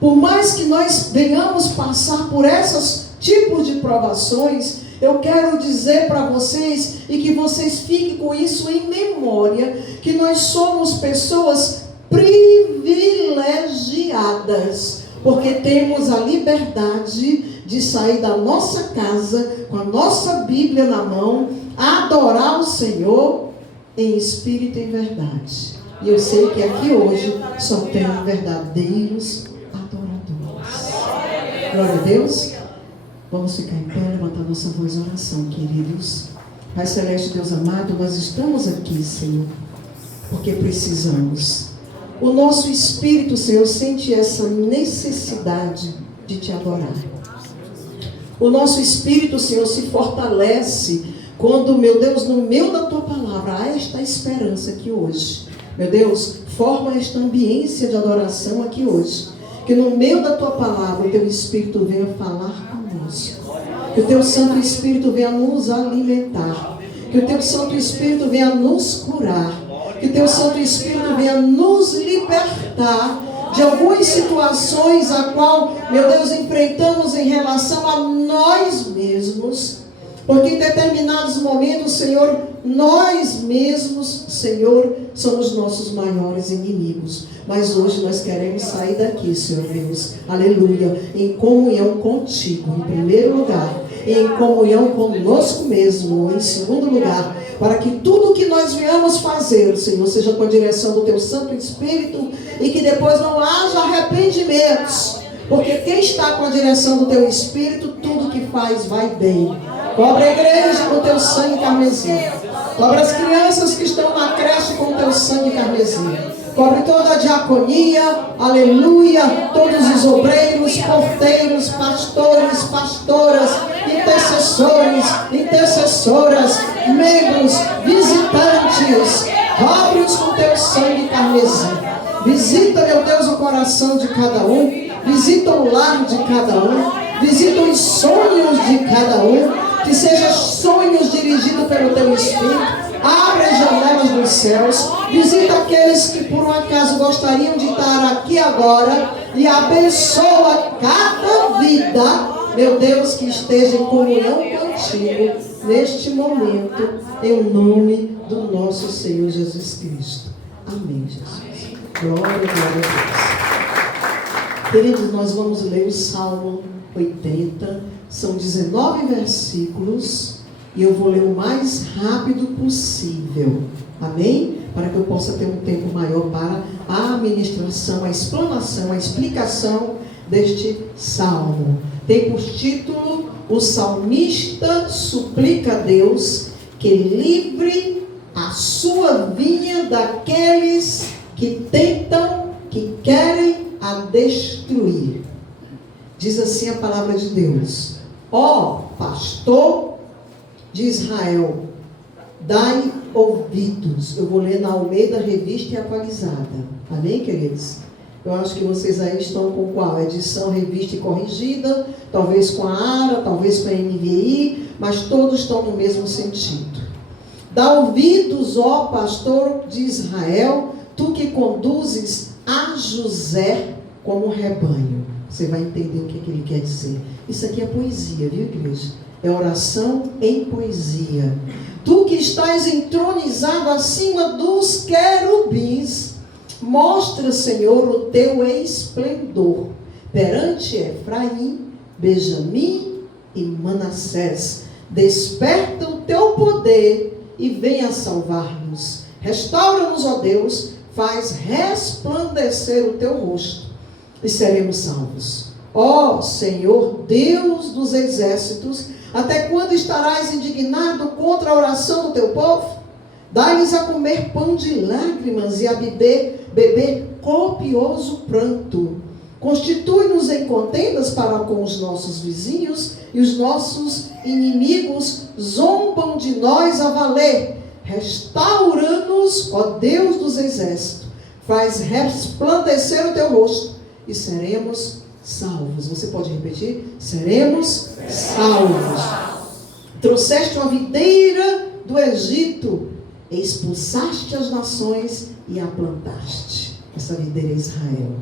Por mais que nós venhamos passar por esses tipos de provações, eu quero dizer para vocês, e que vocês fiquem com isso em memória, que nós somos pessoas privilegiadas, porque temos a liberdade de sair da nossa casa, com a nossa Bíblia na mão, adorar o Senhor em espírito e em verdade. E eu sei que aqui hoje só tem verdadeiros adoradores. Glória a Deus. Vamos ficar em pé, levantar nossa voz em oração, queridos. Pai Celeste, Deus amado, nós estamos aqui, Senhor, porque precisamos. O nosso espírito, Senhor, sente essa necessidade de te adorar. O nosso espírito, Senhor, se fortalece quando, meu Deus, no meio da tua palavra, há esta esperança aqui hoje. Meu Deus, forma esta ambiência de adoração aqui hoje. Que no meio da tua palavra, o teu Espírito venha falar conosco. Que o teu Santo Espírito venha nos alimentar. Que o teu Santo Espírito venha nos curar. Que o teu Santo Espírito venha nos libertar de algumas situações a qual, meu Deus, enfrentamos em relação a nós mesmos. Porque em determinados momentos, Senhor, nós mesmos, Senhor, somos nossos maiores inimigos. Mas hoje nós queremos sair daqui, Senhor Deus, aleluia, em comunhão contigo, em primeiro lugar, e em comunhão conosco mesmo, em segundo lugar, para que tudo que nós venhamos fazer, Senhor, seja com a direção do teu Santo Espírito, e que depois não haja arrependimentos, porque quem está com a direção do teu Espírito, tudo que faz vai bem. Cobre a igreja com o teu sangue carmesim. Cobre as crianças que estão na creche com o teu sangue carmesim. Cobre toda a diaconia, aleluia, todos os obreiros, porteiros, pastores, pastoras, intercessoras, membros, visitantes. Cobre-os com teu sangue carmesim. Visita, meu Deus, o coração de cada um. Visita o lar de cada um. Visita os sonhos de cada um. Que sejam sonhos dirigidos pelo teu Espírito. Abre as janelas dos céus. Visita aqueles que por um acaso gostariam de estar aqui agora. E abençoa cada vida, meu Deus, que esteja em comunhão contigo neste momento, em nome do nosso Senhor Jesus Cristo. Amém, Jesus. Glória a Deus. Queridos, nós vamos ler o Salmo 80. São 19 versículos e eu vou ler o mais rápido possível. Amém? Para que eu possa ter um tempo maior para a ministração, a explanação, a explicação deste salmo. Tem por título: o salmista suplica a Deus que livre a sua vinha daqueles que tentam, que querem a destruir. Diz assim a palavra de Deus: ó pastor de Israel, dai ouvidos. Eu vou ler na Almeida Revista e Atualizada. Amém, queridos? Eu acho que vocês aí estão com qual? Edição Revista e Corrigida, talvez com a ARA, talvez com a NVI, mas todos estão no mesmo sentido. Dá ouvidos, ó pastor de Israel, tu que conduzes a José como rebanho. Você vai entender o que ele quer dizer. Isso aqui é poesia, viu, igreja? É oração em poesia. Tu que estás entronizado acima dos querubins, mostra, Senhor, o teu esplendor perante Efraim, Benjamim e Manassés. Desperta o teu poder e venha salvar-nos. Restaura-nos, ó Deus, faz resplandecer o teu rosto e seremos salvos. Ó Senhor, Deus dos exércitos, até quando estarás indignado contra a oração do teu povo? Dá-lhes a comer pão de lágrimas e a beber copioso pranto. Constitui-nos em contendas para com os nossos vizinhos, e os nossos inimigos zombam de nós a valer. Restaura-nos, ó Deus dos exércitos, faz resplandecer o teu rosto e seremos salvos. Você pode repetir? Seremos salvos. Trouxeste uma videira do Egito, expulsaste as nações e a plantaste. Essa videira é Israel.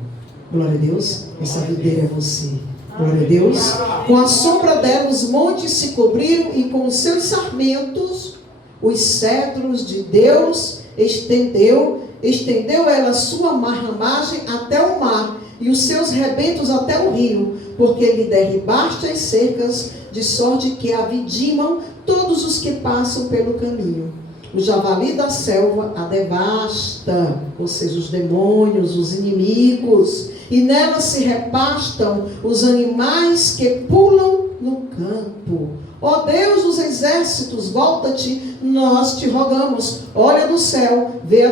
Glória a Deus. Essa videira é você. Glória a Deus. Com a sombra dela os montes se cobriram, e com os seus sarmentos os cedros de Deus estendeu ela a sua ramagem até o mar, e os seus rebentos até o rio, porque lhe derribaste as cercas, de sorte que a vidimam todos os que passam pelo caminho. O javali da selva a devasta, ou seja, os demônios, os inimigos, e nela se repastam os animais que pulam no campo. Ó Deus dos exércitos, volta-te, nós te rogamos. Olha do céu, vê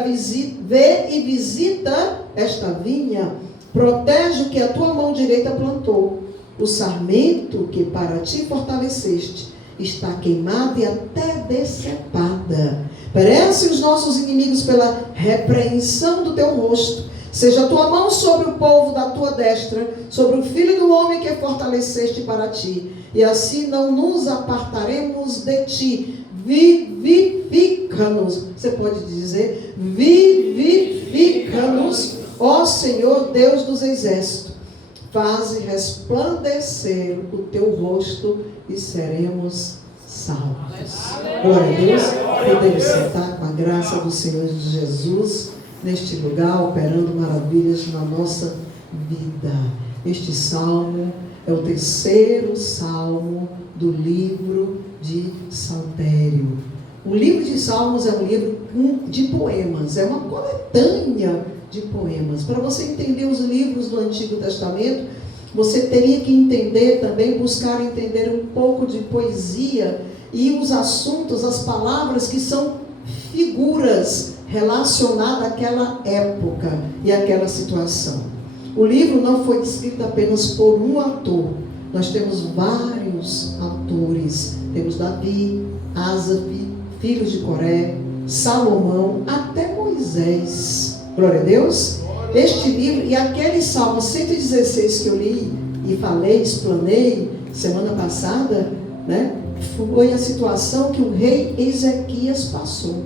e visita esta vinha. Protege o que a tua mão direita plantou. O sarmento que para ti fortaleceste está queimada e até decepada. Perece os nossos inimigos pela repreensão do teu rosto. Seja a tua mão sobre o povo da tua destra, sobre o filho do homem que fortaleceste para ti. E assim não nos apartaremos de ti. Vivifica-nos. Você pode dizer, vivifica-nos, ó Senhor Deus dos exércitos. Faze resplandecer o teu rosto e seremos salvos. Glória a Deus. Podemos sentar com a graça do Senhor Jesus neste lugar, operando maravilhas na nossa vida. Este salmo é o terceiro salmo do livro de Saltério. O livro de Salmos é um livro de poemas, é uma coletânea de poemas. Para você entender os livros do Antigo Testamento, você teria que entender também, buscar entender um pouco de poesia e os assuntos, as palavras que são figuras relacionadas àquela época e àquela situação. O livro não foi escrito apenas por um autor. Nós temos vários autores. Temos Davi, Asaf, filhos de Coré, Salomão, até Moisés. Glória a Deus. Este livro e aquele Salmo 116 que eu li e falei, explanei semana passada, né, foi a situação que o rei Ezequias passou.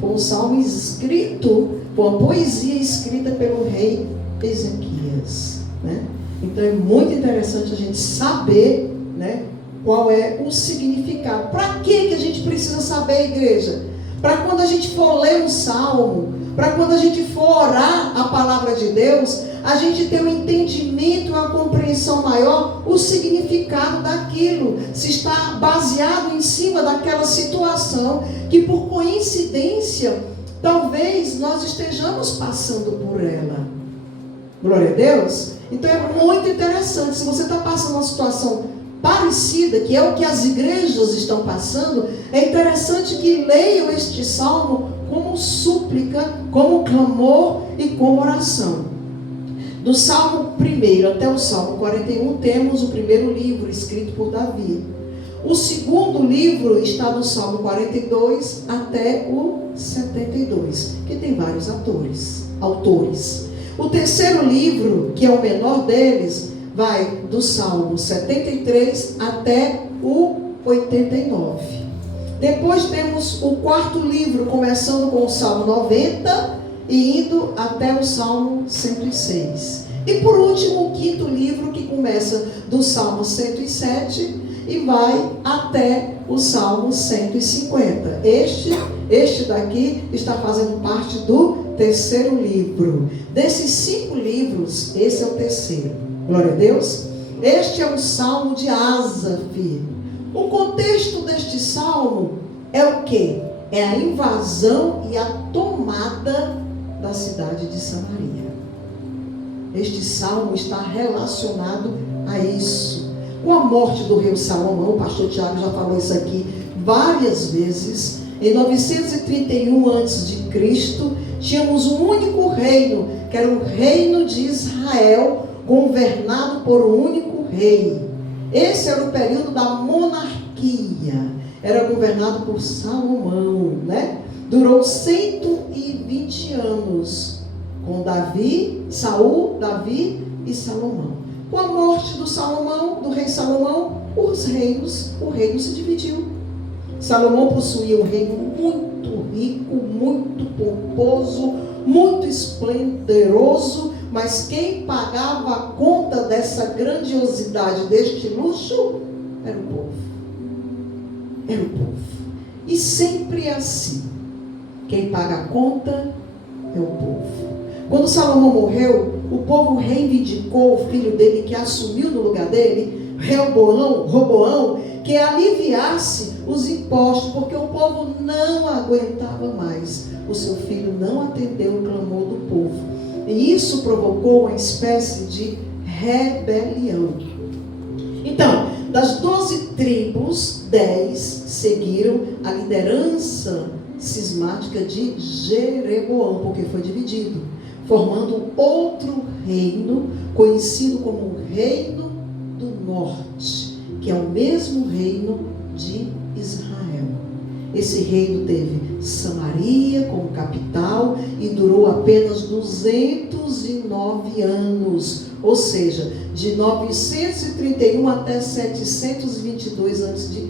Foi um salmo escrito, foi uma poesia escrita pelo rei Ezequias, né? Então é muito interessante a gente saber, né, qual é o significado. Para que a gente precisa saber, igreja? Para quando a gente for ler um salmo, para quando a gente for orar a palavra de Deus, a gente ter um entendimento, uma compreensão maior, o significado daquilo, se está baseado em cima daquela situação que por coincidência, talvez nós estejamos passando por ela. Glória a Deus. Então é muito interessante, se você está passando uma situação parecida, que é o que as igrejas estão passando, é interessante que leiam este salmo como súplica, como clamor e como oração. Do Salmo 1 até o Salmo 41, temos o primeiro livro escrito por Davi. O segundo livro está do Salmo 42 até o 72, que tem vários autores. O terceiro livro, que é o menor deles, vai do Salmo 73 até o 89. Depois temos o quarto livro, começando com o Salmo 90 e indo até o Salmo 106. E por último, o quinto livro, que começa do Salmo 107 e vai até o Salmo 150. Este daqui está fazendo parte do terceiro livro. Desses 5 livros, esse é o terceiro. Glória a Deus. Este é o Salmo de Asaf. O contexto deste salmo é o quê? É a invasão e a tomada da cidade de Samaria. Este salmo está relacionado a isso. Com a morte do rei Salomão, o pastor Tiago já falou isso aqui várias vezes. Em 931 a.C., tínhamos um único reino, que era o reino de Israel, governado por um único rei. Esse era o período da monarquia. Era governado por Salomão, né? Durou 120 anos com Saul, Davi e Salomão. Com a morte do rei Salomão, o reino se dividiu. Salomão possuía um reino muito rico, muito pomposo, muito esplendoroso, mas quem pagava a conta dessa grandiosidade, deste luxo, era o povo. Era o povo. E sempre é assim. Quem paga a conta é o povo. Quando Salomão morreu, o povo reivindicou o filho dele que assumiu no lugar dele, Roboão, que aliviasse os impostos, porque o povo não aguentava mais. O seu filho não atendeu o clamor do povo. E isso provocou uma espécie de rebelião. Então, das 12 tribos, 10 seguiram a liderança cismática de Jeroboão, porque foi dividido, formando outro reino, conhecido como o Reino do Norte, que é o mesmo reino de Israel. Esse reino teve Samaria como capital e durou apenas 209 anos, ou seja, de 931 até 722 a.C.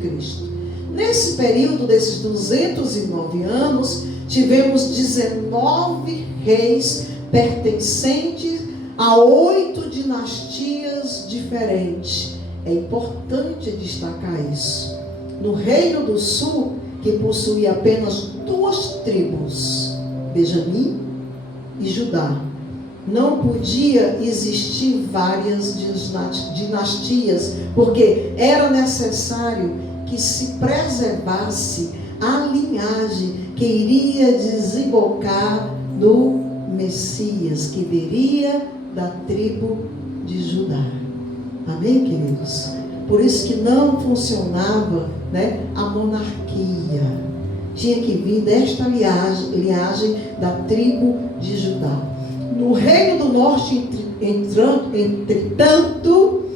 Nesse período desses 209 anos, tivemos 19 reis pertencentes a 8 dinastias diferentes. É importante destacar isso. No Reino do Sul, que possuía apenas 2 tribos, Benjamim e Judá, não podia existir várias dinastias, porque era necessário que se preservasse a linhagem que iria desembocar no Messias, que viria da tribo de Judá. Amém, queridos? Por isso que não funcionava, a monarquia. Tinha que vir desta linhagem da tribo de Judá. No Reino do Norte, entretanto,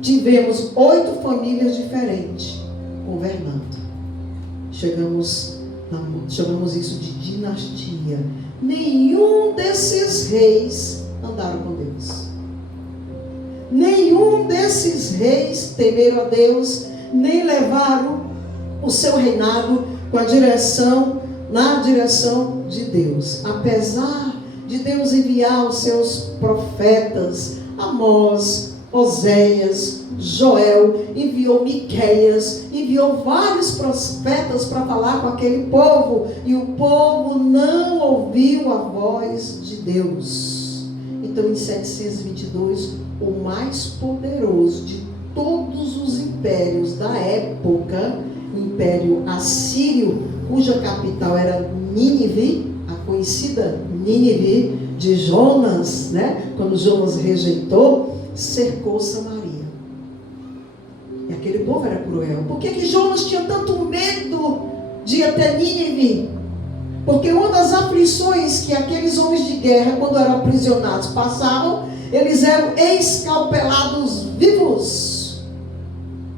tivemos 8 famílias diferentes governando. Chamamos isso de dinastia. Nenhum desses reis andaram com Deus. Nenhum desses reis temeram a Deus, nem levaram o seu reinado na direção de Deus. Apesar de Deus enviar os seus profetas, Amós, Oséias, Joel, enviou Miqueias, enviou vários profetas para falar com aquele povo, e o povo não ouviu a voz de Deus. Então, em 722, o mais poderoso de todos os impérios da época, o Império Assírio, cuja capital era Nínive, a conhecida Nínive de Jonas, quando Jonas rejeitou, cercou Samaria. E aquele povo era cruel. Por que Jonas tinha tanto medo de ir até Nínive? Porque uma das aflições que aqueles homens de guerra, quando eram aprisionados, passavam, eles eram escalpelados vivos.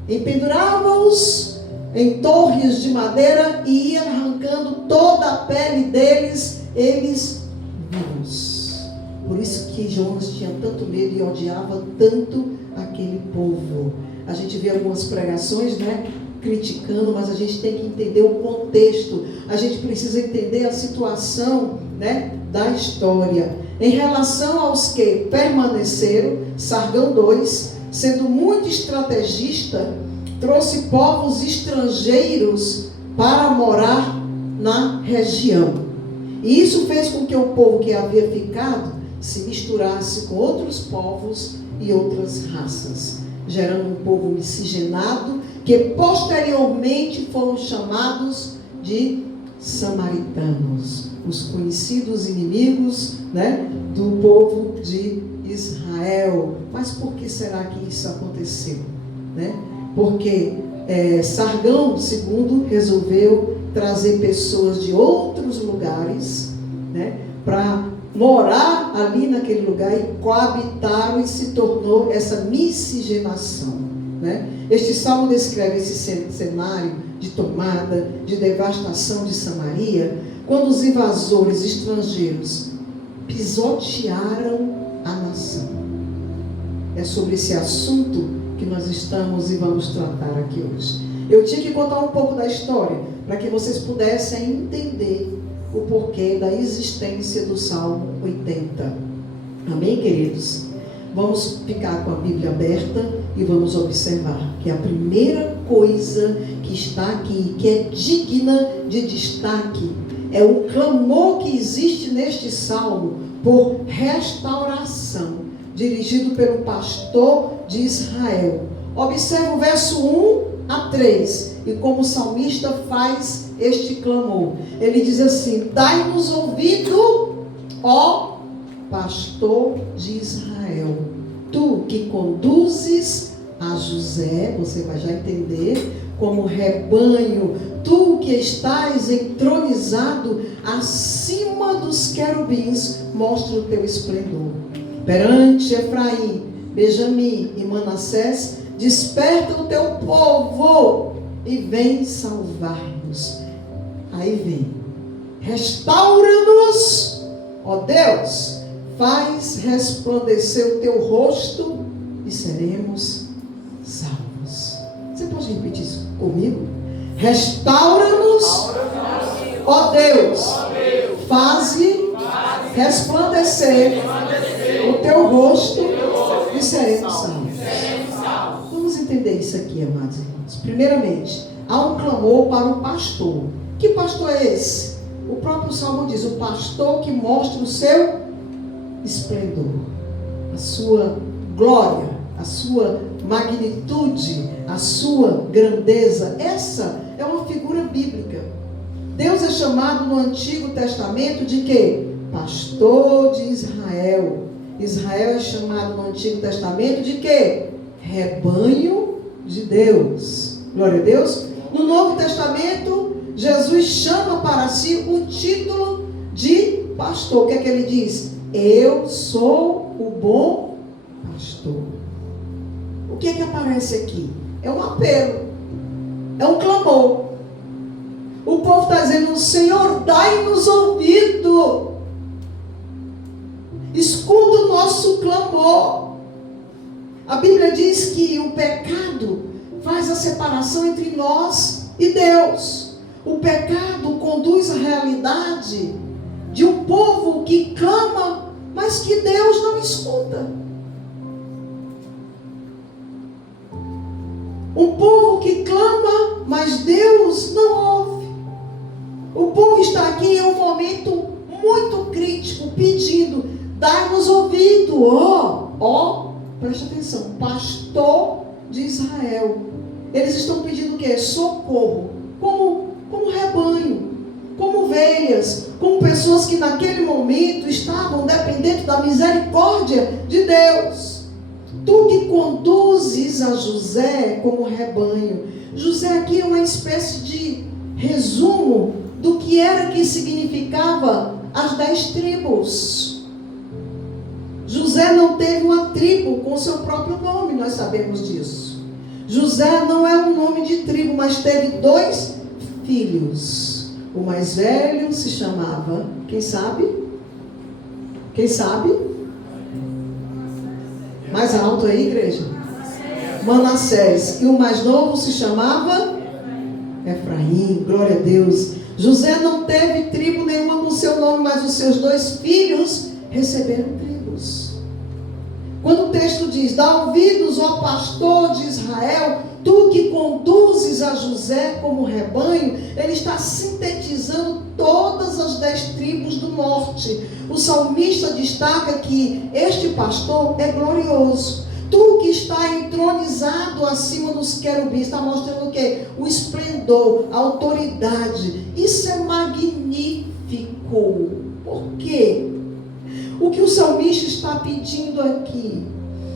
Empenduravam-os em torres de madeira e iam arrancando toda a pele deles, eles vivos. Por isso que Jonas tinha tanto medo e odiava tanto aquele povo. A gente vê algumas pregações, criticando, mas a gente tem que entender o contexto. A gente precisa entender a situação, da história. Em relação aos que permaneceram, Sargão II, sendo muito estrategista, trouxe povos estrangeiros para morar na região. E isso fez com que o povo que havia ficado se misturasse com outros povos e outras raças, gerando um povo miscigenado, que posteriormente foram chamados de samaritanos, os conhecidos inimigos, do povo de Israel. Mas por que será que isso aconteceu? Porque Sargão II resolveu trazer pessoas de outros lugares, para morar ali naquele lugar, e coabitaram, e se tornou essa miscigenação. Este salmo descreve esse cenário de tomada, de devastação de Samaria, quando os invasores estrangeiros pisotearam a nação. É sobre esse assunto que nós estamos e vamos tratar aqui hoje. Eu tinha que contar um pouco da história, para que vocês pudessem entender o porquê da existência do Salmo 80. Amém, queridos? Vamos ficar com a Bíblia aberta e vamos observar que a primeira coisa que está aqui, que é digna de destaque, é o clamor que existe neste salmo por restauração, dirigido pelo pastor de Israel. Observe o verso 1 a 3, e como o salmista faz este clamor. Ele diz assim: dai-nos ouvido, ó pastor de Israel, tu que conduzes a José, você vai já entender, como rebanho, tu que estás entronizado acima dos querubins, mostra o teu esplendor. Perante Efraim, Benjamim e Manassés, desperta o teu povo e vem salvar-nos. Aí vem: restaura-nos, ó Deus, faz resplandecer o teu rosto e seremos salvos. Você pode repetir isso comigo? Restaura-nos, ó Deus, faze resplandecer o teu rosto e seremos salvos. Vamos entender isso aqui, amados irmãos. Primeiramente, há um clamor para o pastor. Que pastor é esse? O próprio Salmo diz: o pastor que mostra o seu esplendor, a sua glória, a sua magnitude, a sua grandeza. Essa é uma figura bíblica. Deus é chamado no Antigo Testamento de quê? Pastor de Israel. Israel é chamado no Antigo Testamento de quê? Rebanho de Deus. Glória a Deus. No Novo Testamento, Jesus chama para si o título de pastor. O que é que ele diz? Eu sou o bom pastor. O que é que aparece aqui? É um apelo, é um clamor. O povo está dizendo: Senhor, dai-nos ouvido, escuta o nosso clamor. A Bíblia diz que o pecado faz a separação entre nós e Deus. O pecado conduz à realidade de um povo que clama, mas que Deus não escuta. Um povo que clama, mas Deus não ouve. O povo está aqui em um momento muito crítico, pedindo: dai-nos ouvido, preste atenção, pastor de Israel. Eles estão pedindo o quê? Socorro, como rebanho, como ovelhas, como pessoas que naquele momento estavam dependendo da misericórdia de Deus. Tu que conduzes a José como rebanho. José aqui é uma espécie de resumo do que era que significava as 10 tribos. José não teve uma tribo com seu próprio nome, nós sabemos disso. José não é um nome de tribo, mas teve 2 filhos. O mais velho se chamava, quem sabe? Quem sabe? Mais alto aí, igreja? Manassés. E o mais novo se chamava Efraim. Glória a Deus. José não teve tribo nenhuma com seu nome, mas os seus 2 filhos receberam tribos. Quando o texto diz: dá ouvidos, ó pastor de Israel, tu que conduzes a José como rebanho, ele está sintetizando todas as 10 tribos do norte. O salmista destaca que este pastor é glorioso. Tu que está entronizado acima dos querubins, está mostrando o quê? O esplendor, a autoridade. Isso é magnífico. Por quê? O que o salmista está pedindo aqui?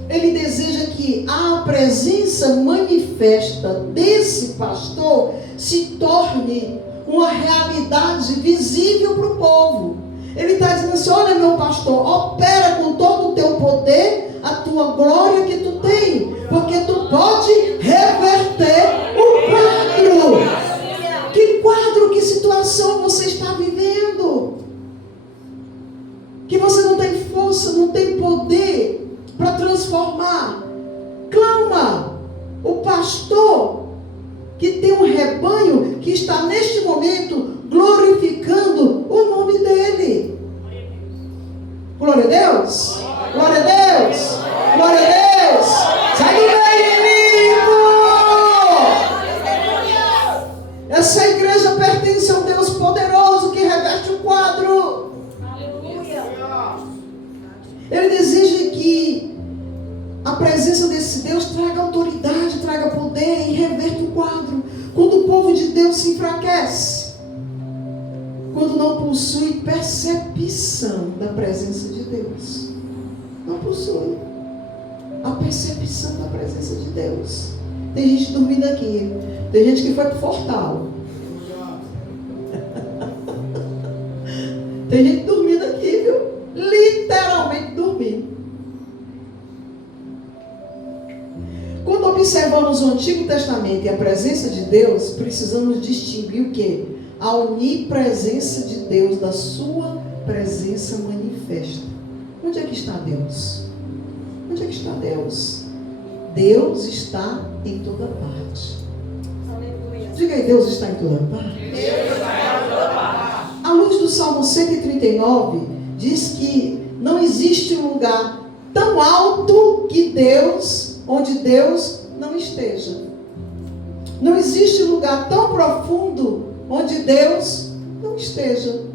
Ele deseja que a presença manifesta desse pastor se torne uma realidade visível para o povo. Ele está dizendo assim: olha, meu pastor, opera com todo o teu poder a tua glória que tu tem, porque tu pode reverter o quadro. Que quadro, que situação você está vivendo? Que você não tem força, não tem poder para transformar. Clama. O pastor que tem um rebanho que está neste momento glorificando o nome dele. Glória a Deus. Glória a Deus! Glória a Deus! Sai do meio, inimigo! Essa igreja pertence a um Deus poderoso que reverte o quadro. Ele exige que a presença desse Deus traga autoridade, traga poder e reverta o quadro. Quando o povo de Deus se enfraquece, quando não possui percepção da presença de Deus, não possui a percepção da presença de Deus. Tem gente dormindo aqui, tem gente que foi pro Fortal. Tem gente dormindo aqui, viu? Literalmente dormindo. Quando observamos o Antigo Testamento e a presença de Deus, precisamos distinguir o quê? A onipresença de Deus da sua presença manifesta. Onde é que está Deus? Onde é que está Deus? Deus está em toda parte. Aleluia. Diga aí, Deus está em toda parte. Deus está em toda parte. À luz do Salmo 139, diz que não existe um lugar tão alto que Deus, onde Deus não esteja. Não existe lugar tão profundo onde Deus não esteja.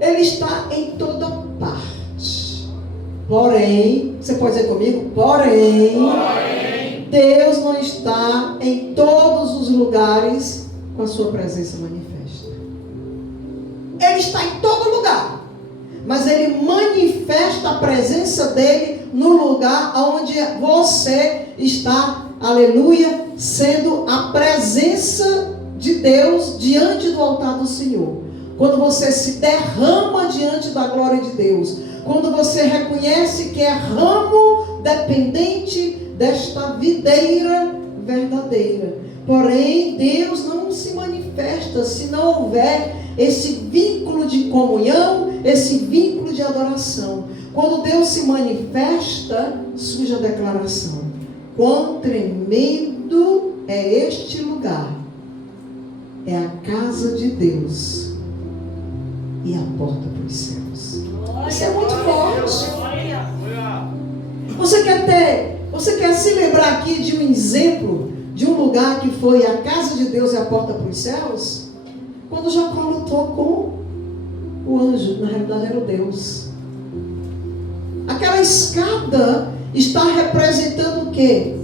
Ele está em toda parte. Porém, você pode dizer comigo? Porém, Deus não está em todos os lugares com a sua presença manifesta. Ele está em todo lugar, mas Ele manifesta a presença dEle no lugar onde você está, aleluia, sendo a presença de Deus diante do altar do Senhor. Quando você se derrama diante da glória de Deus, quando você reconhece que é ramo dependente desta videira verdadeira. Porém, Deus não se manifesta se não houver esse vínculo de comunhão, esse vínculo de adoração. Quando Deus se manifesta, surge a declaração: quão tremendo é este lugar! É a casa de Deus e a porta para os céus. Isso é muito forte. Você quer se lembrar aqui de um exemplo de um lugar que foi a casa de Deus e a porta para os céus? Quando Jacó lutou com o anjo, na realidade era o Deus. Aquela escada está representando o quê?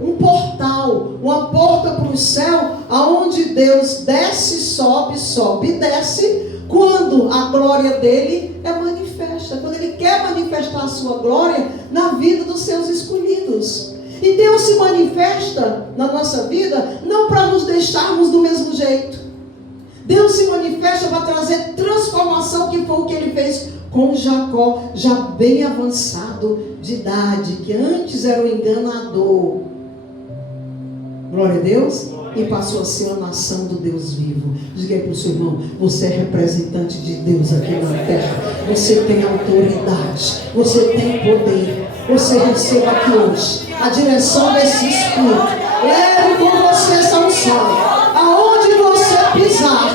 Um portal, uma porta para o céu, aonde Deus desce, sobe, sobe e desce, quando a glória dele é manifesta, quando ele quer manifestar a sua glória na vida dos seus escolhidos. E Deus se manifesta na nossa vida não para nos deixarmos do mesmo jeito. Deus se manifesta para trazer transformação, que foi o que ele fez com Jacó, já bem avançado de idade, que antes era um enganador. Glória a Deus. E passou a ser uma nação do Deus vivo. Diga aí para o seu irmão: você é representante de Deus aqui na terra. Você tem autoridade, você tem poder. Você receba aqui hoje a direção desse Espírito. Leve com você essa unção aonde você pisar,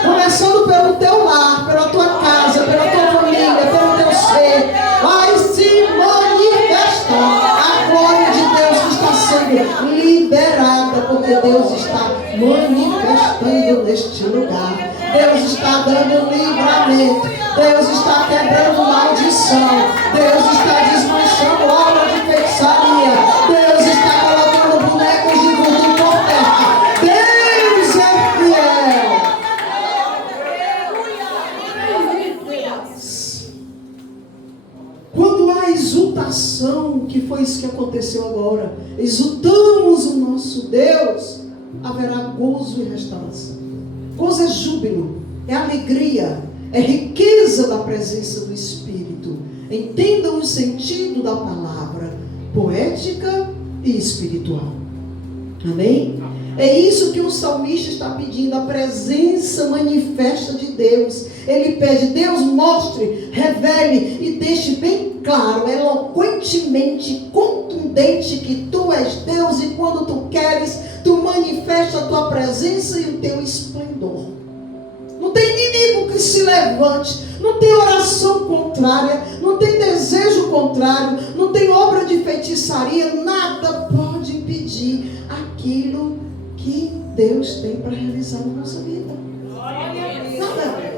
começando pelo teu lar, pela tua casa, pela tua família, pelo teu ser. Vai se manifestar a glória de Deus que está sendo liberada, porque Deus está manifestando neste lugar. Deus está dando livramento. Deus está quebrando maldição. Deus está desmanchando obra de feitiçaria. Deus está colocando bonecos de voodoo por terra. Deus é fiel. Quando há exultação, que foi isso que aconteceu agora, exultamos o nosso Deus, haverá gozo e restauração. Gozo é júbilo, é alegria, é riqueza da presença do Espírito. Entendam o sentido da palavra poética e espiritual. Amém? É isso que o salmista está pedindo, a presença manifesta de Deus. Ele pede: Deus, mostre, revele e deixe bem claro, eloquentemente, contundente, que Tu és Deus, e quando Tu queres, Tu manifesta a Tua presença e o Teu esplendor. Não tem inimigo que se levante, não tem oração contrária, não tem desejo contrário, não tem obra de feitiçaria, nada pode impedir aquilo que Deus tem para realizar na nossa vida. Nada.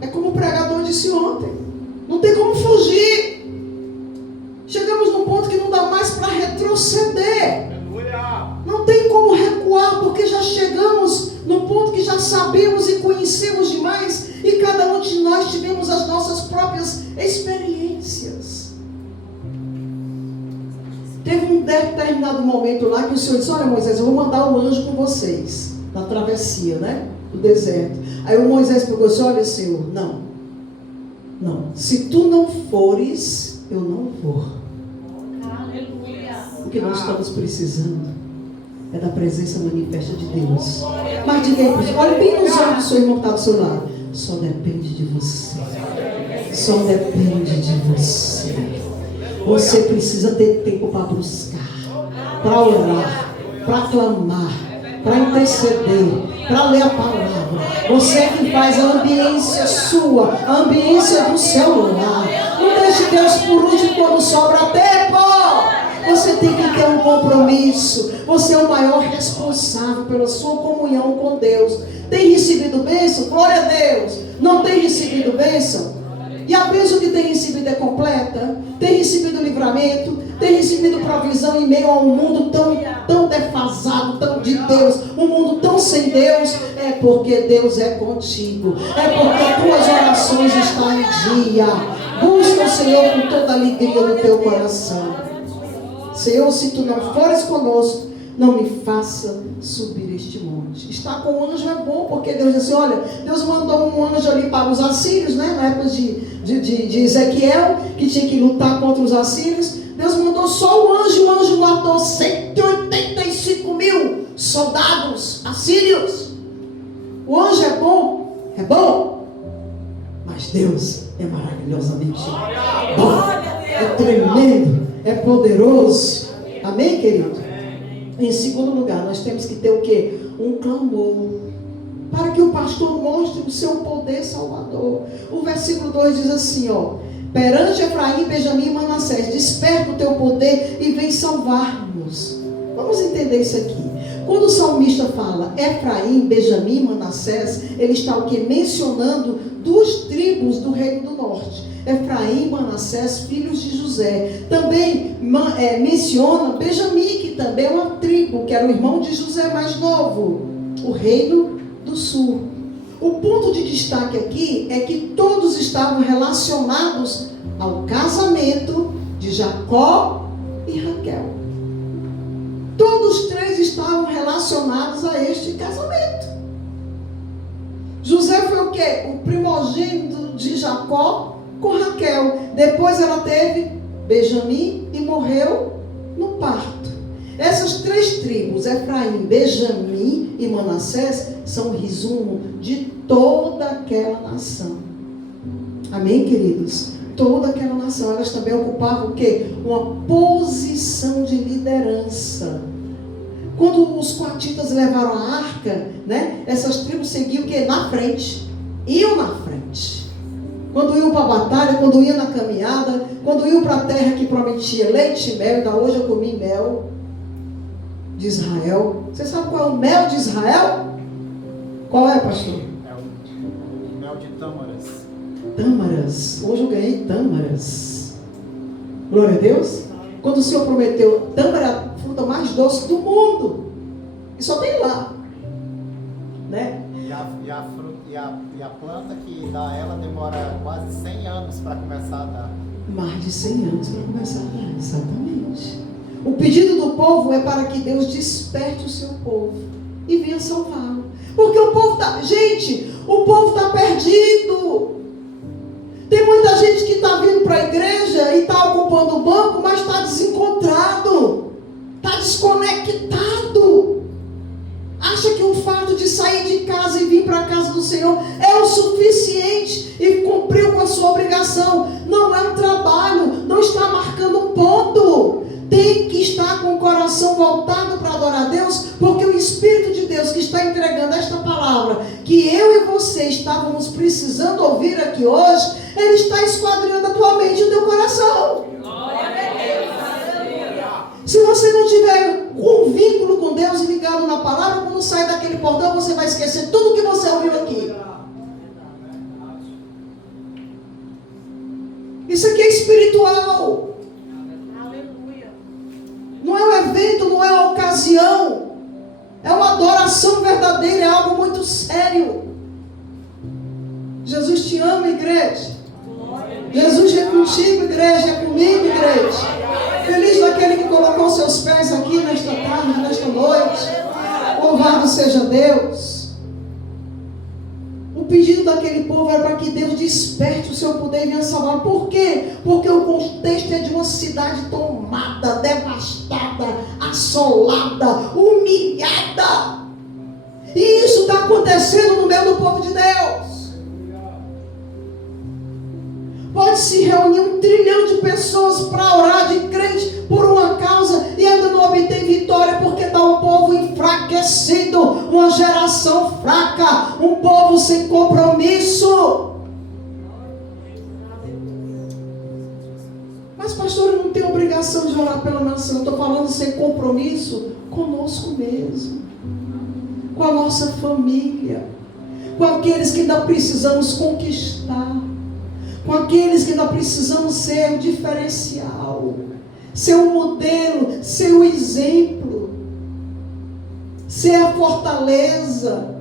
É como o pregador disse ontem, não tem como fugir. Chegamos num ponto que não dá mais para retroceder. Não tem como recuar, porque já chegamos num ponto que já sabemos e conhecemos demais, e cada um de nós tivemos as nossas próprias experiências. Teve um determinado momento lá que o Senhor disse: olha, Moisés, eu vou mandar um anjo com vocês na travessia, né, do deserto. Aí o Moisés pegou e disse: olha, Senhor, não, se tu não fores, eu não vou. O que nós estamos precisando é da presença manifesta de Deus. Mas diga aí, olha bem nos olhos do seu irmão que está do seu lado. Só depende de você. Só depende de você. Você precisa ter tempo para buscar, para orar, para clamar, para interceder, para ler a palavra. Você é que faz a ambiência sua, a ambiência do seu lar. Não deixe Deus por último quando sobra tempo. Você tem que ter um compromisso. Você é o maior responsável pela sua comunhão com Deus. Tem recebido bênção? Glória a Deus. Não tem recebido bênção? E a bênção que tem recebido é completa? Tem recebido livramento? Tem recebido provisão em meio a um mundo tão defasado, tão de Deus, um mundo tão sem Deus? É porque Deus é contigo. É porque tuas orações estão em dia. Busca o Senhor com toda a alegria do teu coração. Senhor, se tu não fores conosco, não me faça subir este monte. Estar com o anjo é bom, porque Deus disse: olha, Deus mandou um anjo ali para os assírios, né, na época de Ezequiel, que tinha que lutar contra os assírios. Deus mandou só o anjo matou 185 mil soldados assírios. O anjo é bom, mas Deus é maravilhosamente bom, é tremendo, é poderoso. Amém, querido? Em segundo lugar, nós temos que ter o quê? Um clamor, para que o pastor mostre o seu poder salvador. O versículo 2 diz assim, ó: perante Efraim, Benjamim e Manassés, desperta o teu poder e vem salvar-nos. Vamos entender isso aqui. Quando o salmista fala Efraim, Benjamim e Manassés, ele está o quê? Mencionando duas tribos do reino do norte. Efraim e Manassés, filhos de José. Também menciona Benjamim, que também é uma tribo, que era o irmão de José mais novo, o reino do sul. O ponto de destaque aqui é que todos estavam relacionados ao casamento de Jacó e Raquel. Todos três estavam relacionados a este casamento. José foi o quê? O primogênito de Jacó com Raquel. Depois ela teve Benjamim e morreu no parto. Essas três tribos, Efraim, Benjamim e Manassés, são o resumo de toda aquela nação. Amém, queridos? Toda aquela nação. Elas também ocupavam o quê? Uma posição de liderança. Quando os coatitas levaram a arca, né, essas tribos seguiam o quê? Na frente. Iam na frente. Quando iam para a batalha, quando iam na caminhada, quando iam para a terra que prometia leite e mel, ainda hoje eu comi mel de Israel. Você sabe qual é o mel de Israel? Qual é, pastor? É o mel de tâmaras. Tâmaras. Hoje eu ganhei tâmaras. Glória a Deus. Quando o Senhor prometeu, tâmara é a fruta mais doce do mundo. E só tem lá. Né? E a planta que dá ela demora quase 100 anos para começar a dar. Mais de 100 anos para começar a dar, exatamente. O pedido do povo é para que Deus desperte o seu povo e venha salvá-lo. Porque o povo está... Gente, o povo está perdido. Tem muita gente que está vindo para a igreja e está ocupando o banco, mas está desencontrado. Está desconectado. Acha que o fato de sair de casa e vir para a casa do Senhor é o suficiente e cumpriu com a sua obrigação. Não é um trabalho, não está marcando um ponto. Tem que estar com o coração voltado para adorar a Deus, porque o Espírito de Deus que está entregando esta palavra, que eu e você você estávamos precisando ouvir aqui hoje, Ele está esquadrinhando a tua mente e o teu coração. Se você não tiver um vínculo com Deus e ligado na palavra, quando sair daquele portão, você vai esquecer tudo que você ouviu aqui. Isso aqui é espiritual. Não é um evento, não é uma ocasião. É uma adoração verdadeira, é algo muito sério. Jesus te ama, igreja. Jesus é contigo, igreja, é comigo, igreja. Feliz daquele que colocou seus pés aqui nesta tarde, nesta noite. Louvado seja Deus. O pedido daquele povo era para que Deus desperte o seu poder e venha salvar. Por quê? Porque o contexto é de uma cidade tomada, devastada, assolada, humilhada. E isso está acontecendo no meio do povo de Deus. Pode se reunir 1 trilhão de pessoas para orar de crente por uma causa e ainda não obter vitória, porque está um povo enfraquecido, uma geração fraca, um povo sem compromisso. Mas pastor, eu não tenho obrigação de orar pela nação. Eu estou falando sem compromisso conosco mesmo, com a nossa família, com aqueles que ainda precisamos conquistar, com aqueles que ainda precisamos ser o diferencial, ser o modelo, ser o exemplo, ser a fortaleza.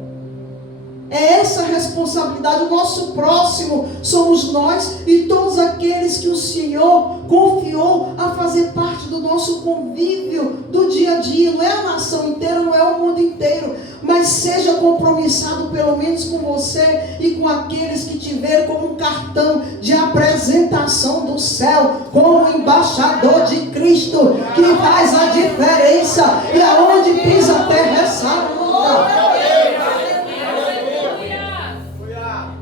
É essa a responsabilidade. O nosso próximo somos nós e todos aqueles que o Senhor confiou a fazer parte do nosso convívio do dia a dia. Não é a nação inteira, não é o mundo inteiro, mas seja compromissado pelo menos com você e com aqueles que te veem como um cartão de apresentação do céu, como embaixador de Cristo, que faz a diferença e aonde pisa a terra é santa.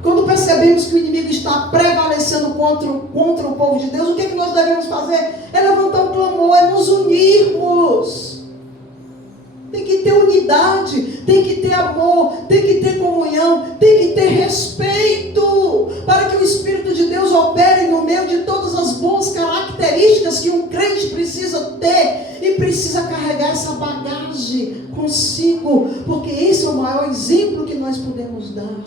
Quando percebemos que o inimigo está prevalecendo contra o povo de Deus, o que nós devemos fazer? É levantar um clamor, é nos unirmos. Tem que ter unidade, tem que ter amor, tem que ter comunhão, tem que ter respeito, para que o Espírito de Deus opere no meio de todas as boas características que um crente precisa ter e precisa carregar essa bagagem consigo, porque esse é o maior exemplo que nós podemos dar.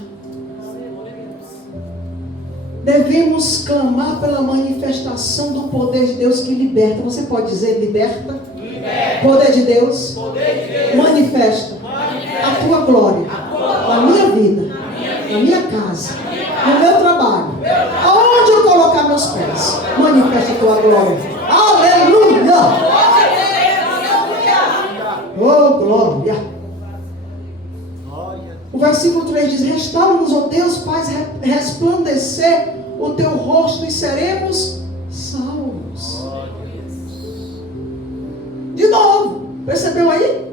Devemos clamar pela manifestação do poder de Deus que liberta. Você pode dizer liberta? Liberta. Poder de Deus. Poder de Deus. Manifesta. A tua glória. Na minha vida. Na minha casa. No meu trabalho. Aonde eu colocar meus pés. Manifesta a tua glória. Aleluia. Oh, glória. O versículo 3 diz: restaura-nos, ó Deus, faz resplandecer o teu rosto e seremos salvos. De novo, percebeu aí?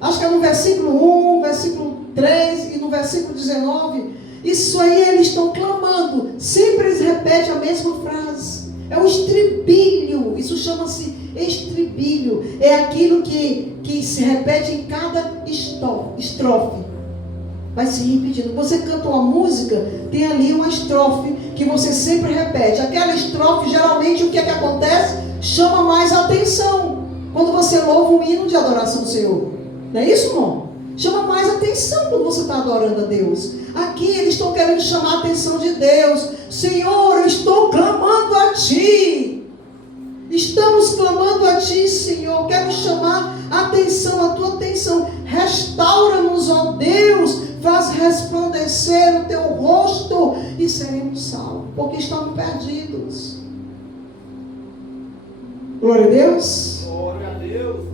Acho que é no versículo 1, versículo 3 e no versículo 19. Isso aí eles estão clamando. Sempre eles repetem a mesma frase. É um estribilho. Isso chama-se estribilho. É aquilo que se repete em cada estrofe. Vai se repetindo. Você canta uma música, tem ali uma estrofe que você sempre repete. Aquela estrofe, geralmente, o que é que acontece? Chama mais atenção. Quando você louva um hino de adoração ao Senhor. Não é isso, irmão? Chama mais atenção quando você está adorando a Deus. Aqui eles estão querendo chamar a atenção de Deus. Senhor, eu estou clamando a Ti. Estamos clamando a Ti, Senhor. Quero chamar a atenção, a Tua atenção. Restaura-nos, ó Deus. Faz resplandecer o Teu rosto e seremos salvos, porque estamos perdidos. Glória a Deus. Glória a Deus.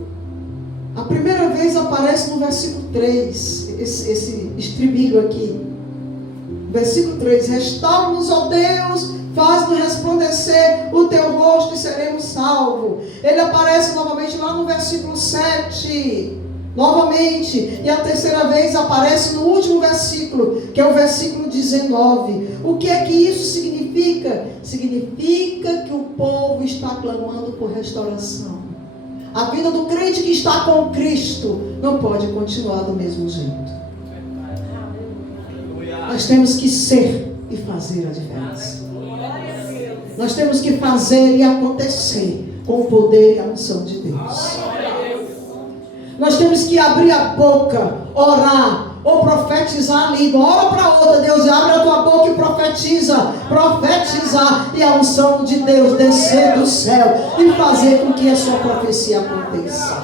A primeira vez aparece no versículo 3, esse estribilho aqui. Versículo 3: restaura-nos, ó Deus, faz-nos resplandecer o Teu rosto e seremos salvos. Ele aparece novamente lá no versículo 7. Novamente, e a terceira vez aparece no último versículo, que é o versículo 19. O que é que isso significa? Significa que o povo está clamando por restauração. A vida do crente que está com Cristo não pode continuar do mesmo jeito. Nós temos que ser e fazer a diferença. Nós temos que fazer e acontecer com o poder e a unção de Deus. Nós temos que abrir a boca, orar, ou profetizar ali. Ora para outra, Deus abre a tua boca e profetiza. Profetizar e a unção de Deus descer do céu e fazer com que a sua profecia aconteça.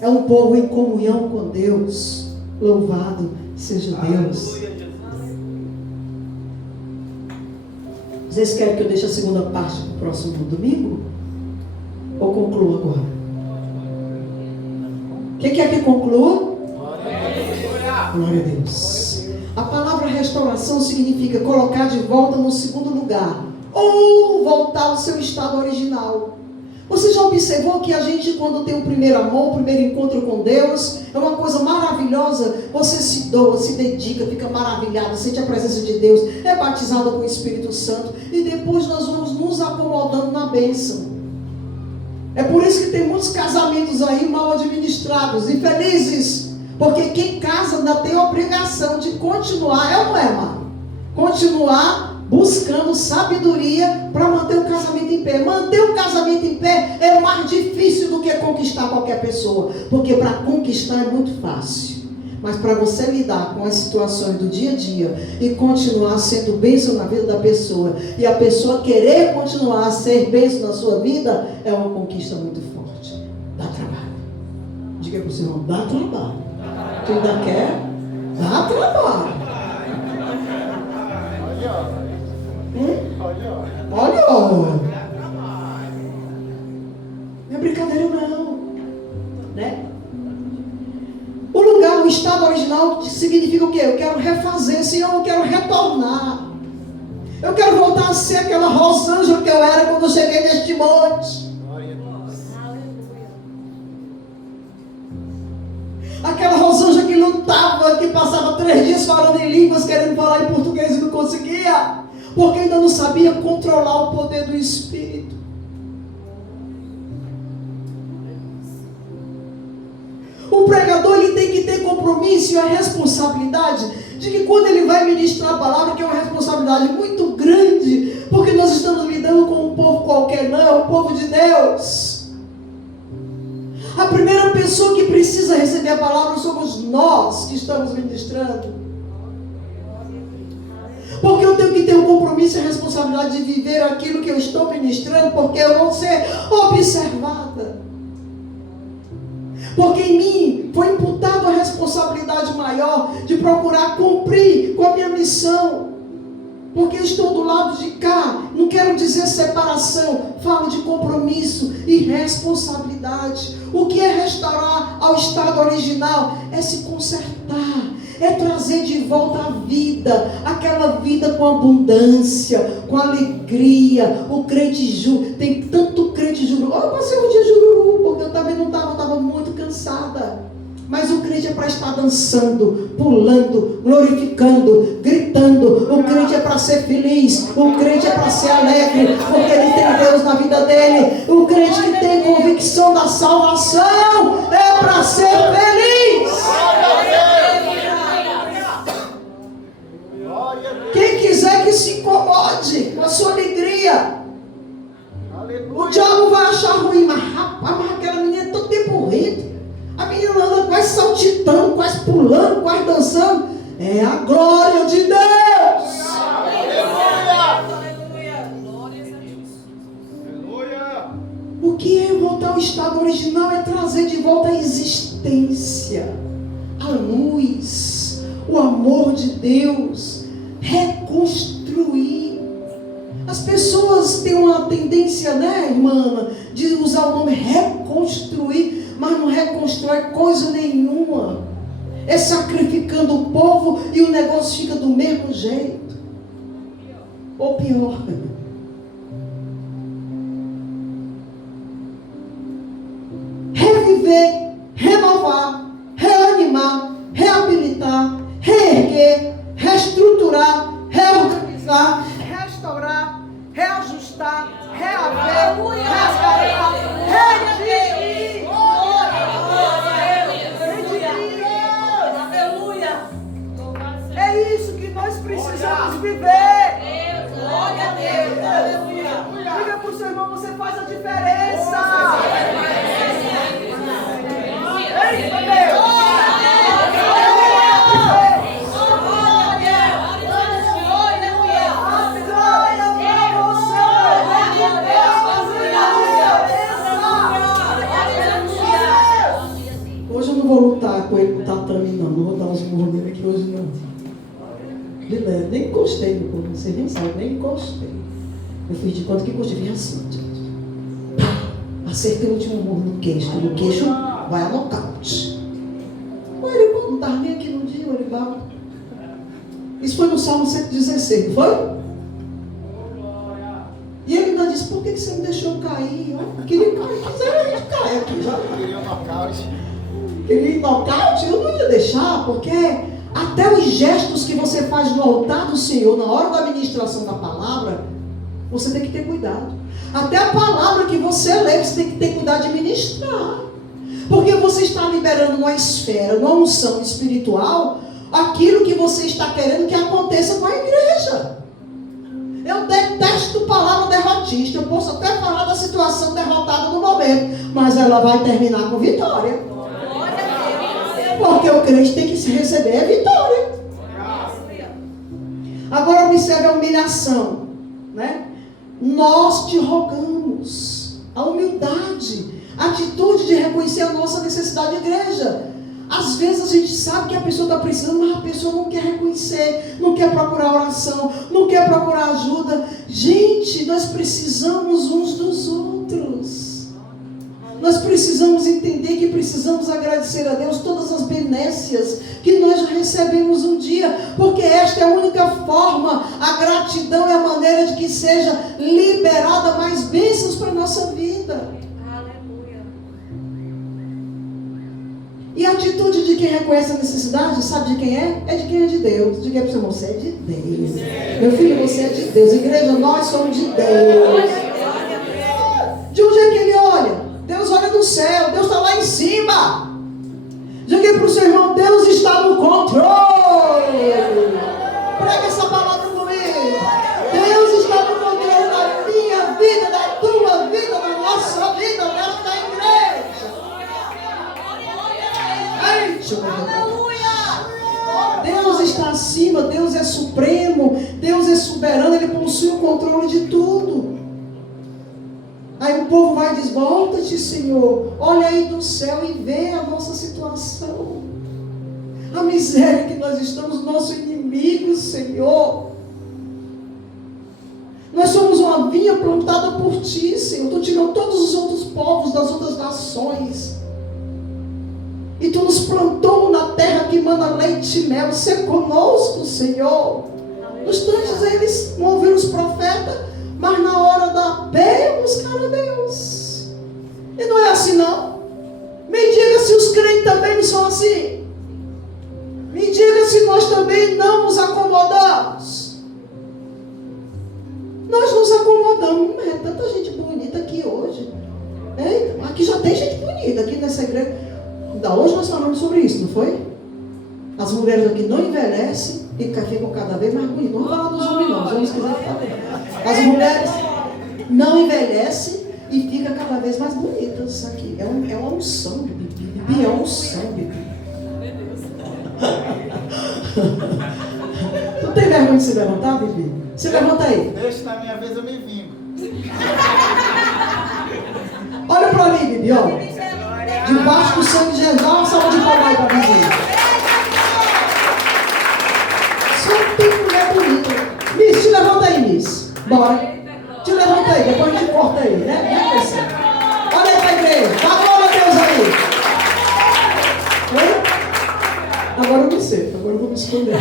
É um povo em comunhão com Deus. Louvado seja Deus. Vocês querem que eu deixe a segunda parte para o próximo domingo? Ou concluo agora? Quem quer que conclua? Glória a Deus. A palavra restauração significa colocar de volta no segundo lugar, ou voltar ao seu estado original. Você já observou que a gente, quando tem o primeiro amor, o primeiro encontro com Deus, é uma coisa maravilhosa? Você se doa, se dedica, fica maravilhado, sente a presença de Deus, é batizado com o Espírito Santo, e depois nós vamos nos acomodando na bênção. É por isso que tem muitos casamentos aí mal administrados, infelizes, porque quem casa ainda tem a obrigação de continuar, é ou não é, mano? Continuar buscando sabedoria para manter o casamento em pé. Manter o casamento em pé é mais difícil do que conquistar qualquer pessoa, porque para conquistar é muito fácil, mas para você lidar com as situações do dia a dia e continuar sendo bênção na vida da pessoa, e a pessoa querer continuar a ser bênção na sua vida, é uma conquista muito forte. Dá trabalho. Diga para o seu irmão, dá trabalho. Tu ainda quer? Dá trabalho. Olha, não é brincadeira não, né? O lugar, o estado original significa o quê? Eu quero refazer, Senhor, eu quero retornar. Eu quero voltar a ser aquela Rosângela que eu era quando eu cheguei neste monte. Aquela Rosângela que lutava, que passava 3 dias falando em línguas, querendo falar em português e não conseguia, porque ainda não sabia controlar o poder do Espírito. O pregador, ele tem que ter compromisso e a responsabilidade de que quando ele vai ministrar a palavra, que é uma responsabilidade muito grande, porque nós estamos lidando com um povo qualquer, não, é o povo de Deus. A primeira pessoa que precisa receber a palavra somos nós que estamos ministrando. Porque eu tenho que ter o compromisso e a responsabilidade de viver aquilo que eu estou ministrando, porque eu vou ser observada. Porque em mim foi imputada a responsabilidade maior de procurar cumprir com a minha missão. Porque eu estou do lado de cá, não quero dizer separação, falo de compromisso e responsabilidade. O que é restaurar ao estado original? É se consertar, é trazer de volta a vida, aquela vida com abundância, com alegria. O crente tem tanto crente jururu. Eu passei um dia jururu, porque eu também não estava muito cansada. Mas o crente é para estar dançando, pulando, glorificando, gritando. O crente é para ser feliz. O crente é para ser alegre, porque ele tem Deus na vida dele. O crente que tem convicção da salvação é para ser feliz. Quem quiser que se incomode com a sua alegria. O diabo vai achar ruim, mas rapaz, mas aquela menina é todo tempo rindo. A menina anda quase saltitando, quase pulando, quase dançando. É a glória de Deus. O que é voltar ao estado original? É trazer de volta a existência, a luz, o amor de Deus, reconstruir. As pessoas têm uma tendência, né, irmã, de usar o nome reconstruir, mas não reconstrói coisa nenhuma. É sacrificando o povo e o negócio fica do mesmo jeito. Ou pior. Reviver, renovar, reanimar, reabilitar, reerguer, reestruturar, reorganizar, restaurar, reajustar, reaver, resgatar, redimir. É isso que irmão, você faz a diferença. Eita, Deus! Hoje eu não vou lutar com ele no tatame, não vou dar uns murros nele aqui hoje, não. Nem encostei no corpo, vocês nem sabem, nem encostei. Eu fiz de conta que encostei, vim assim. Acertei o último murro no queixo vai a nocaute. O Eribal não estava nem aqui no dia, o Eribal. Isso foi no Salmo 116, não foi? E ele ainda disse, por que você me deixou cair? Eu queria cair, quiser a gente cair aqui já. Queria um nocaute. Queria ir nocaute? Eu não ia deixar, porque até os gestos que você faz no altar do Senhor, na hora da administração da palavra, você tem que ter cuidado. Até a palavra que você lê, você tem que ter cuidado de ministrar. Porque você está liberando numa esfera, numa unção espiritual, aquilo que você está querendo que aconteça com a igreja. Eu detesto palavra derrotista. Eu posso até falar da situação derrotada no momento, mas ela vai terminar com vitória. Porque o crente tem que se receber a vitória. Agora observe a humilhação, né? Nós te rogamos a humildade, a atitude de reconhecer a nossa necessidade de igreja. Às vezes a gente sabe que a pessoa está precisando, mas a pessoa não quer reconhecer, não quer procurar oração, não quer procurar ajuda. Gente, nós precisamos uns dos outros. Nós precisamos entender que precisamos agradecer a Deus todas as benécias que nós já recebemos um dia, porque esta é a única forma, a gratidão é a maneira de que seja liberada mais bênçãos para a nossa vida. Aleluia. E a atitude de quem reconhece a necessidade, sabe de quem é? É de quem é de Deus. Diga para o seu irmão, você é de Deus. Meu filho, você é de Deus. Igreja, nós somos de Deus. De onde é que ele olha? Deus olha do céu, Deus está lá em cima. Diga para o seu irmão, Deus está no controle. Prega essa palavra comigo. Deus está no controle da minha vida, da tua vida, da nossa vida, desta igreja. Deus está acima, Deus é supremo, Deus é soberano, Ele possui o controle de tudo. Aí o povo vai e diz, volta-te, Senhor, olha aí do céu e vê a nossa situação. A miséria que nós estamos, nosso inimigo, Senhor. Nós somos uma vinha plantada por Ti, Senhor. Tu tirou todos os outros povos das outras nações. E Tu nos plantou na terra que manda leite e mel. Ser conosco, Senhor. Nos tantos eles não ouviram os profetas, mas na hora da peia buscaram a Deus. E não é assim não. Me diga se os crentes também não são assim. Me diga se nós também não nos acomodamos. Nós nos acomodamos. É tanta gente bonita aqui hoje. Aqui já tem gente bonita aqui nessa igreja. Ainda hoje nós falamos sobre isso, não foi? As mulheres aqui não envelhecem e ficam cada vez mais bonitas. Não vamos falar dos homens não, os homens quiserem falar. As mulheres não envelhecem e ficam cada vez mais bonitas. Isso aqui é uma unção, Bibi. Bibi é uma unção, Bibi. Tu tem vergonha de se levantar, Bibi? Se levanta aí. Deixa na minha vez, eu me vingo. Olha pra mim, Bibi, olha. Debaixo do sangue de Jesus, dá uma salva de palmas aí pra Bibi. Só tem mulher bonita. Miss, te levanta aí, Miss. Bora. Te levanta aí, depois a gente corta aí, né? Olha aí pra igreja. Dá glória a Deus aí. Oi? Agora eu me sei. Agora eu vou me esconder.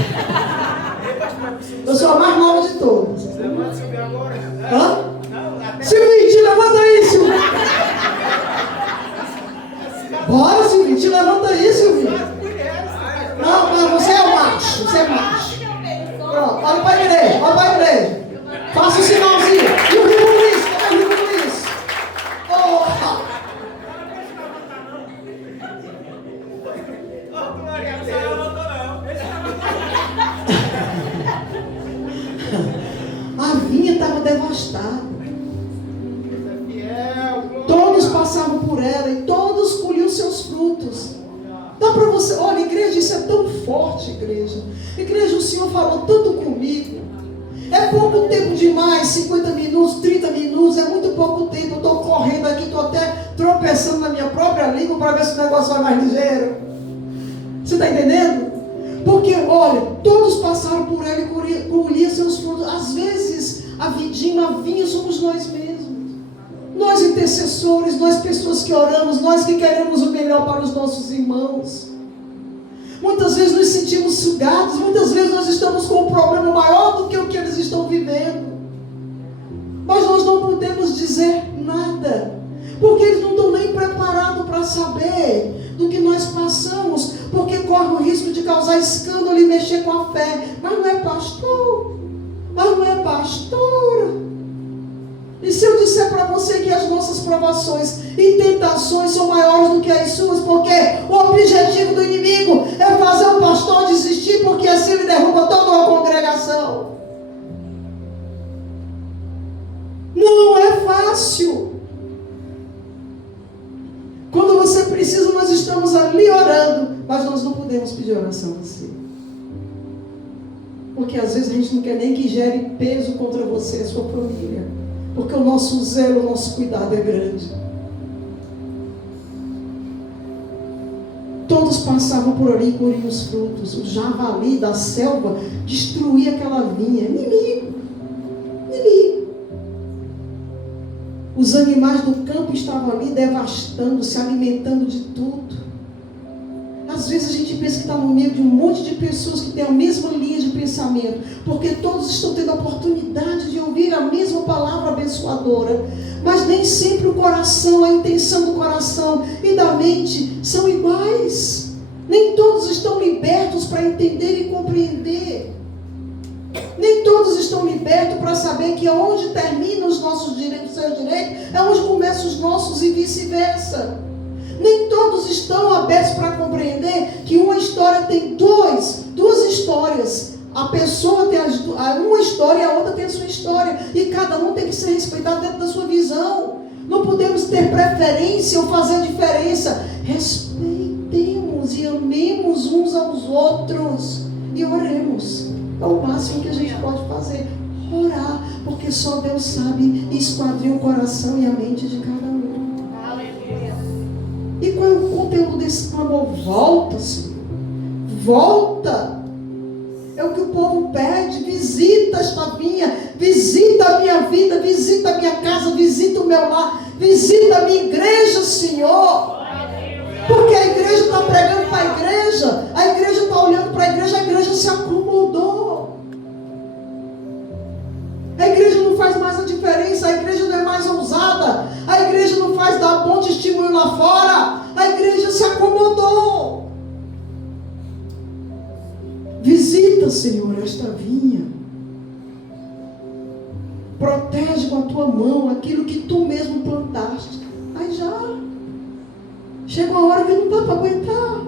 Eu sou a mais nova de todas. Levanta, Silvio, agora. Hã? Silvio, te levanta aí, Silvio. Bora, Silvio, te levanta aí, Silvio. Não, mas você é macho. Você é macho. Pronto, olha pra igreja, olha pra igreja. Faça o sinalzinho. E o Rico Luiz, cadê o Rico Luiz? A vinha estava devastada. ela e todos colhiam seus frutos. Dá para você, olha, igreja, isso é tão forte, igreja. Igreja, o Senhor falou tanto comigo. É pouco tempo demais, 50 minutos, 30 minutos, é muito pouco tempo. Eu estou correndo aqui, estou até tropeçando na minha própria língua para ver se o negócio vai mais ligeiro. Você está entendendo? Porque, olha, todos passaram por ela e colhiam seus frutos. Às vezes, a vinha somos nós mesmos. Nós intercessores, nós pessoas que oramos, nós que queremos o melhor para os nossos irmãos. Muitas vezes nos sentimos sugados, muitas vezes nós estamos com um problema maior do que o que eles estão vivendo. Mas nós não podemos dizer nada, porque eles não estão nem preparados para saber do que nós passamos, porque corre o risco de causar escândalo e mexer com a fé. Mas não é pastor, mas não é pastora. E se eu disser para você que as nossas provações e tentações são maiores do que as suas, porque o objetivo do inimigo é fazer o pastor desistir, porque assim ele derruba toda uma congregação. Não é fácil. Quando você precisa, nós estamos ali orando, mas nós não podemos pedir oração a você. Porque às vezes a gente não quer nem que gere peso contra você e a sua família. Porque o nosso zelo, o nosso cuidado é grande. Todos passavam por ali e colhiam os frutos. O javali da selva destruía aquela vinha. Inimigo. Os animais do campo estavam ali devastando, se alimentando de tudo. Às vezes a gente pensa que está no meio de um monte de pessoas que têm a mesma linha de pensamento, porque todos estão tendo a oportunidade de ouvir a mesma palavra abençoadora, mas nem sempre o coração, a intenção do coração e da mente são iguais. Nem todos estão libertos para entender e compreender. Nem todos estão libertos para saber que onde terminam os nossos direitos, seus direitos, é onde começam os nossos e vice-versa. Nem todos estão abertos para compreender que uma história tem duas histórias. A pessoa tem uma história e a outra tem a sua história. E cada um tem que ser respeitado dentro da sua visão. Não podemos ter preferência ou fazer diferença. Respeitemos e amemos uns aos outros. E oremos. É o máximo que a gente pode fazer. Orar. Porque só Deus sabe esquadrinhar o coração e a mente de cada um. E qual é o conteúdo desse clamor? Volta, Senhor. Volta. É o que o povo pede. Visita esta vinha. Visita a minha vida. Visita a minha casa. Visita o meu lar. Visita a minha igreja, Senhor. Porque a igreja está pregando para a igreja. A igreja está olhando para a igreja se acomodou. A igreja não faz mais a diferença. A igreja não é mais ousada. A igreja não faz dar bom testemunho lá fora. A igreja se acomodou. Visita, Senhor, esta vinha. Protege com a tua mão aquilo que tu mesmo plantaste. Aí já chega uma hora que não dá para aguentar.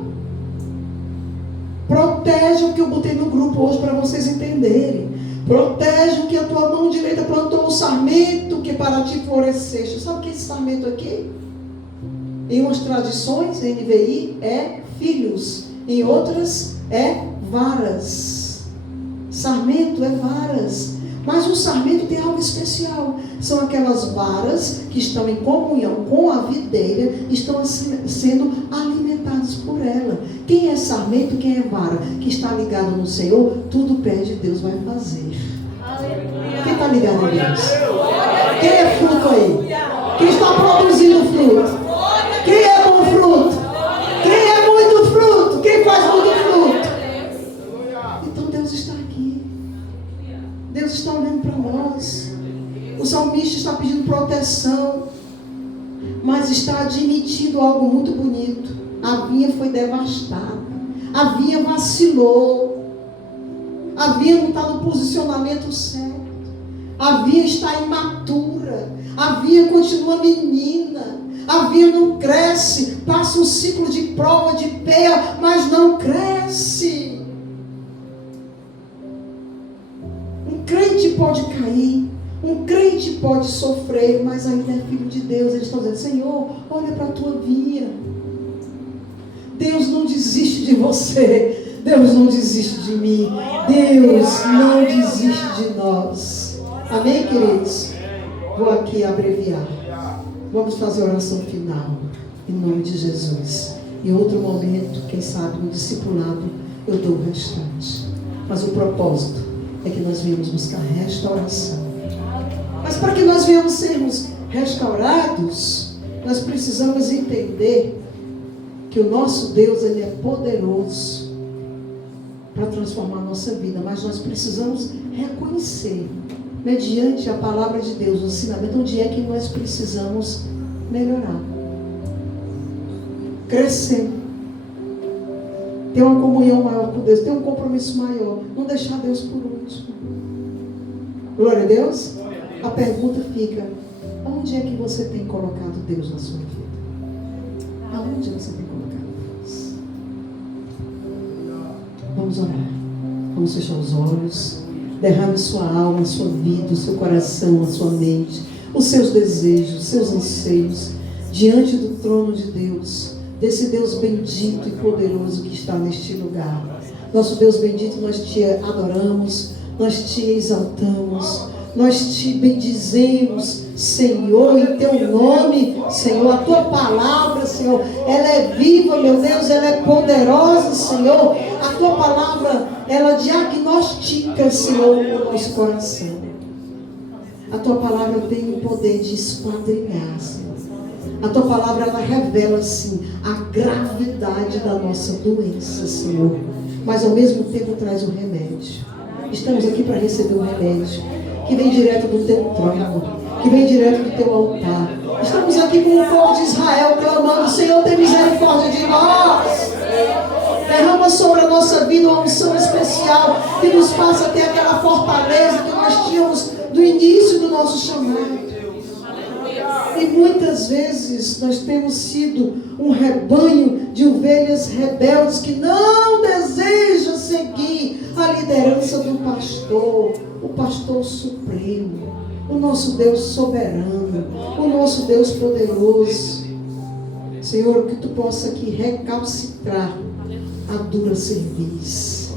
Protege o que eu botei no grupo hoje para vocês entenderem. Protege o que a tua mão direita plantou, o sarmento que para ti floresceste. Sabe o que é esse sarmento aqui? Em umas tradições, NVI, é filhos. Em outras, é varas. Sarmento é varas. Mas o sarmento tem algo especial. São aquelas varas que estão em comunhão com a videira, estão sendo alimentadas por ela. Quem é sarmento, quem é vara, que está ligado no Senhor, tudo pede, Deus vai fazer. Aleluia. Quem está ligado em Deus? Quem é fruto aí? Quem está produzindo fruto? Quem é bom fruto? Quem é muito fruto? Quem faz muito fruto? Então Deus está aqui. Deus está olhando para nós. O salmista está pedindo proteção, mas está admitindo algo muito bonito. A vinha foi devastada. A vinha vacilou. A vinha não está no posicionamento certo. A vinha está imatura. A vinha continua menina. A vinha não cresce. Passa um ciclo de prova, de peia, mas não cresce. Um crente pode cair. Um Um crente pode sofrer, mas ainda é filho de Deus. Eles estão dizendo: Senhor, olha para a tua via. Deus não desiste de você. Deus não desiste de mim. Deus não desiste de nós. Amém, queridos? Vou aqui abreviar. Vamos fazer a oração final. Em nome de Jesus. Em outro momento, quem sabe, no discipulado, eu dou o restante. Mas o propósito é que nós viemos buscar restauração. Mas para que nós venhamos sermos restaurados, nós precisamos entender que o nosso Deus, Ele é poderoso para transformar a nossa vida. Mas nós precisamos reconhecer, mediante a palavra de Deus, o ensinamento, onde é que nós precisamos melhorar. Crescer. Ter uma comunhão maior com Deus, ter um compromisso maior. Não deixar Deus por último. Glória a Deus. A pergunta fica: onde é que você tem colocado Deus na sua vida? Aonde você tem colocado Deus? Vamos orar. Vamos fechar os olhos. Derrame sua alma, a sua vida, o seu coração, a sua mente, os seus desejos, os seus anseios, diante do trono de Deus, desse Deus bendito e poderoso que está neste lugar. Nosso Deus bendito, nós te adoramos, nós te exaltamos, nós te bendizemos, Senhor, em teu nome, Senhor. A tua palavra, Senhor, ela é viva, meu Deus, ela é poderosa, Senhor. A tua palavra, ela diagnostica, Senhor, o nosso coração. A tua palavra tem o poder de esquadrinhar, Senhor. A tua palavra, ela revela, sim, a gravidade da nossa doença, Senhor. Mas ao mesmo tempo traz o remédio. Estamos aqui para receber o remédio que vem direto do teu trono, que vem direto do teu altar. Estamos aqui com o povo de Israel clamando: Senhor, tem misericórdia de nós. Derrama sobre a nossa vida uma unção especial que nos faça ter aquela fortaleza que nós tínhamos do início do nosso chamado. E muitas vezes nós temos sido um rebanho de ovelhas rebeldes que não desejam seguir a liderança do pastor, o pastor supremo, o nosso Deus soberano, o nosso Deus poderoso. Senhor, que tu possa aqui recalcitrar a dura cerviz.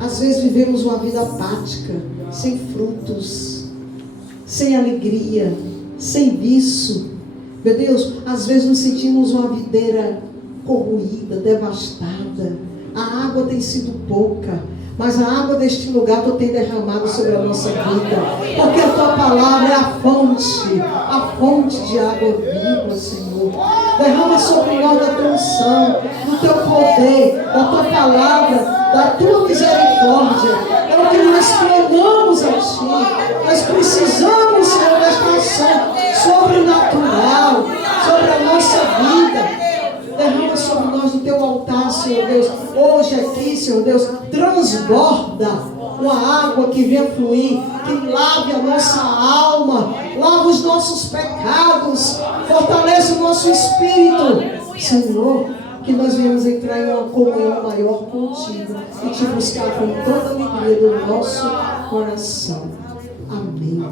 Às vezes vivemos uma vida apática, sem frutos, sem alegria, sem vício. Meu Deus, às vezes nos sentimos uma videira corroída, devastada. A água tem sido pouca, mas a água deste lugar tu tem derramado sobre a nossa vida, porque a tua palavra é a fonte de água viva, Senhor. Derrama sobre nós da tua unção, do teu poder, da tua palavra, da tua misericórdia. É o que nós clamamos a ti. Nós precisamos, Senhor, desta ação sobrenatural sobre a nossa vida. Derrama sobre nós do teu altar, Senhor Deus. Hoje aqui, Senhor Deus, transborda uma água que venha fluir, que lave a nossa alma, lava os nossos pecados, fortalece o nosso espírito. Senhor, que nós venhamos entrar em uma comunhão maior contigo e te buscar com toda a alegria do nosso coração. Amém.